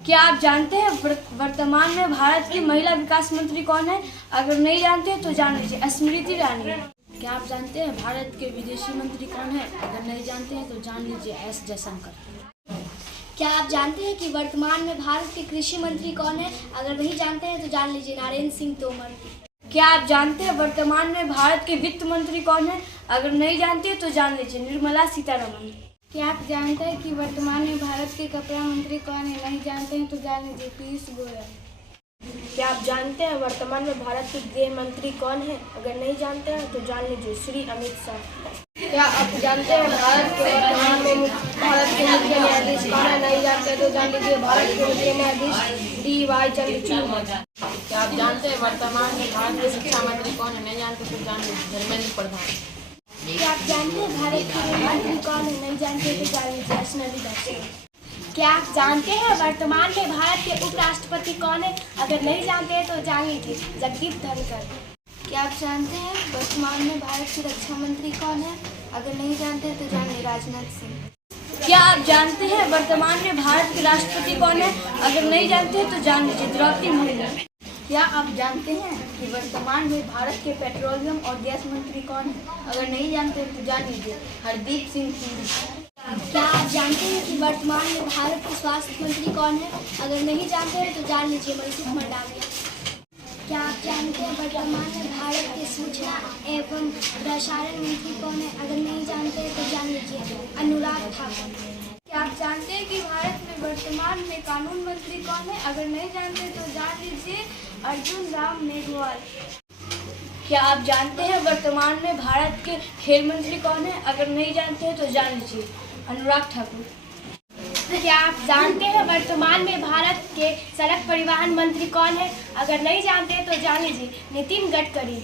क्या आप जानते हैं वर्तमान में भारत की महिला विकास मंत्री कौन है? अगर नहीं जानते तो जान लीजिए, स्मृति ईरानी। क्या आप जानते हैं भारत के विदेशी मंत्री कौन है? अगर नहीं जानते हैं तो जान लीजिए, एस जयशंकर। क्या आप जानते हैं कि वर्तमान में भारत के कृषि मंत्री कौन है? अगर नहीं जानते हैं तो जान लीजिए, नरेंद्र सिंह तोमर। क्या आप जानते हैं वर्तमान में भारत के वित्त मंत्री कौन है? अगर नहीं जानते तो जान लीजिए, निर्मला सीतारमण। क्या आप जानते हैं कि वर्तमान में भारत के कपड़ा मंत्री कौन है? नहीं जानते हैं तो जान लीजिए, पीयूष गोयल। क्या आप जानते हैं वर्तमान में भारत के गृह मंत्री कौन है? अगर नहीं जानते हैं तो जान लीजिए, श्री अमित शाह। क्या आप जानते हैं भारत के वर्तमान में भारत के मुख्य न्यायाधीश कौन है? नहीं जानते तो जान लीजिए, भारत के मुख्य न्यायाधीश DY चंद्रचूड़। क्या आप जानते हैं वर्तमान में भारत के शिक्षा मंत्री कौन है? नहीं जानते तो जान लीजिए, धर्मेंद्र प्रधान। क्या आप जानते हैं भारत के गृह मंत्री कौन है? नहीं जानते तो जान लीजिए, स्मृति ईरानी। क्या आप जानते हैं वर्तमान में भारत के उपराष्ट्रपति कौन है? अगर नहीं जानते हैं तो जान लीजिए, जगदीप धनखड़। क्या आप जानते हैं वर्तमान में भारत के रक्षा मंत्री कौन है? अगर नहीं जानते हैं तो जानिए, राजनाथ सिंह। क्या आप जानते हैं वर्तमान में भारत के राष्ट्रपति कौन है? अगर नहीं जानते हैं तो जान लीजिए, द्रौपदी मुर्मू। क्या आप जानते हैं कि वर्तमान में भारत के पेट्रोलियम और गैस मंत्री कौन है? अगर नहीं जानते तो जान लीजिए, हरदीप सिंह पुरी। क्या आप जानते हैं कि वर्तमान में भारत के स्वास्थ्य मंत्री कौन है? अगर नहीं जानते हैं तो जान लीजिए, मनसुख मंडाविया। क्या आप जानते हैं वर्तमान में भारत के सूचना एवं प्रसारण मंत्री कौन है? अगर नहीं जानते हैं तो जान लीजिए, अनुराग ठाकुर। क्या आप जानते हैं कि भारत में वर्तमान में कानून मंत्री कौन है? अगर नहीं जानते तो जान लीजिए, अर्जुन राम मेघवाल। क्या आप जानते हैं वर्तमान में भारत के खेल मंत्री कौन है? अगर नहीं जानते हैं तो जान लीजिए, अनुराग ठाकुर। क्या आप जानते हैं वर्तमान में भारत के सड़क परिवहन मंत्री कौन है? अगर नहीं जानते तो जान लीजिए, नितिन गडकरी।